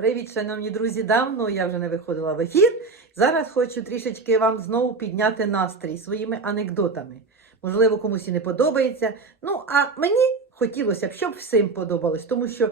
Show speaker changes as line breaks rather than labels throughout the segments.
Привіт, шановні друзі! Давно я вже не виходила в ефір. Зараз хочу трішечки вам знову підняти настрій своїми анекдотами. Можливо, комусь і не подобається. Ну, а мені хотілося б, щоб всім подобалось, тому що,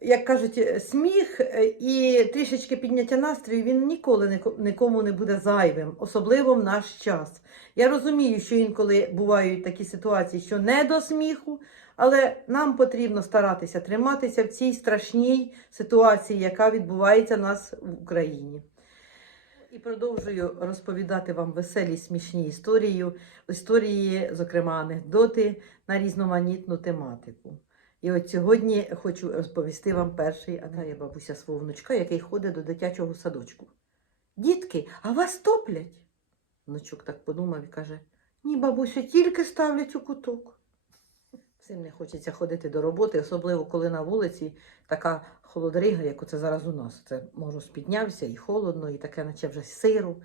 як кажуть, сміх е, і трішечки підняття настрою він ніколи нікому не буде зайвим, особливо в наш час. Я розумію, що інколи бувають такі ситуації, що не до сміху, але нам потрібно старатися триматися в цій страшній ситуації, яка відбувається в нас в Україні. І продовжую розповідати вам веселі смішні історії, історії, зокрема, анекдоти на різноманітну тематику. І от сьогодні хочу розповісти вам перший, а та бабуся свого внучка, який ходить до дитячого садочку. Дітки, а вас топлять? Внучок так подумав і каже: Ні, бабусю, тільки ставлять у куток. Всім не хочеться ходити до роботи, особливо коли на вулиці така холодрига, як оце зараз у нас. Це мороз піднявся і холодно, і таке, наче вже сиру.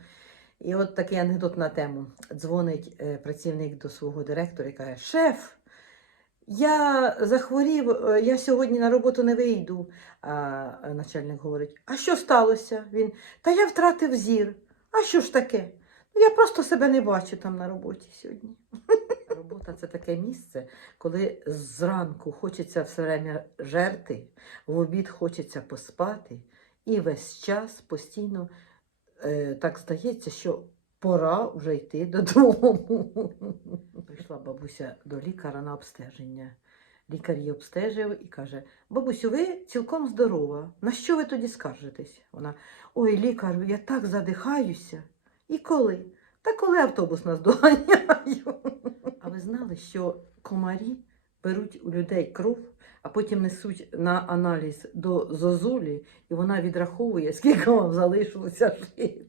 І от такий анекдот на тему. Дзвонить е, працівник до свого директора і каже: Шеф, я захворів, е, я сьогодні на роботу не вийду. А е, начальник говорить: А що сталося? Він, та я втратив зір. А що ж таке? Ну, я просто себе не бачу там на роботі сьогодні. Робота це таке місце, коли зранку хочеться все время жерти, в обід хочеться поспати, і весь час постійно е, так здається, що пора вже йти додому. Прийшла бабуся до лікаря на обстеження. Лікар її обстежив і каже: Бабусю, ви цілком здорова. На що ви тоді скаржитесь? Вона: Ой, лікарю, я так задихаюся. І коли? Та коли автобус нас доганяє. А ви знали, що комарі беруть у людей кров, а потім несуть на аналіз до зозулі, і вона відраховує, скільки вам залишилося жити.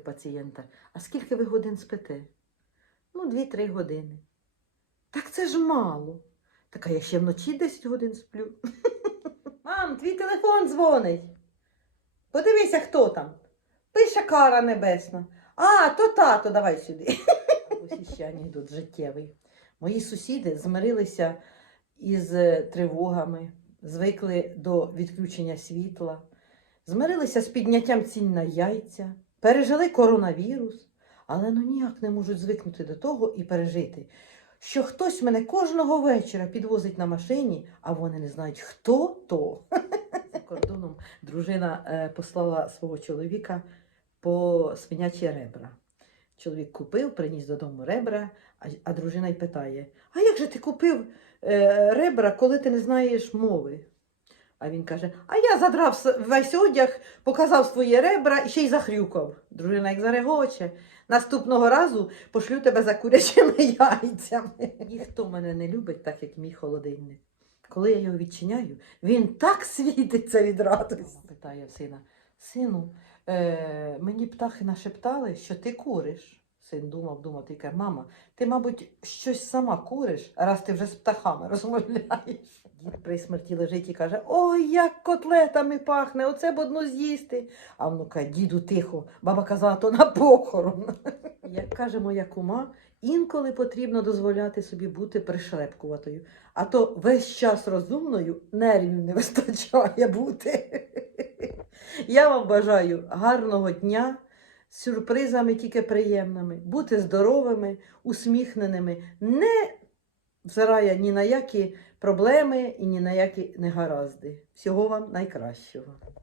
Лікарю пацієнта, а скільки ви годин спите? Ну, дві-три години. Так це ж мало. Така я ще вночі 10 годин сплю. Мам, твій телефон дзвонить. Подивися, хто там. Пише кара небесна. А, то тато, давай сюди. Ось іще анекдот життєвий. Мої сусіди змирилися із е, тривогами, звикли до відключення світла, змирилися з підняттям цін на яйця, пережили коронавірус, але ну ніяк не можуть звикнути до того і пережити, що хтось мене кожного вечора підвозить на машині, а вони не знають, хто то. За кордоном дружина е, послала свого чоловіка по свинячі ребра. Чоловік купив, приніс додому ребра, а, дружина й питає: А як же ти купив е, ребра, коли ти не знаєш мови? А він каже: А я задрав весь одяг, показав свої ребра і ще й захрюкав. Дружина як зарегоче. Наступного разу пошлю тебе за курячими яйцями. Ніхто мене не любить, так як мій холодильник. Коли я його відчиняю, він так світиться від радості. Питає сина: Сину, е, мені птахи нашептали, що ти куриш. Син думав, думав, і каже, мама, ти, мабуть, щось сама куриш, раз ти вже з птахами розмовляєш. Дід при смерті лежить і каже: Ой, як котлетами пахне, оце б одну з'їсти. А внука, діду, тихо, баба казала, то на похорон. Як каже моя кума, інколи потрібно дозволяти собі бути пришелепкуватою, а то весь час розумною нервів не вистачає бути. Я вам бажаю гарного дня сюрпризами тільки приємними, бути здоровими, усміхненими, не взирає ні на які проблеми і ні на які негаразди. Всього вам найкращого.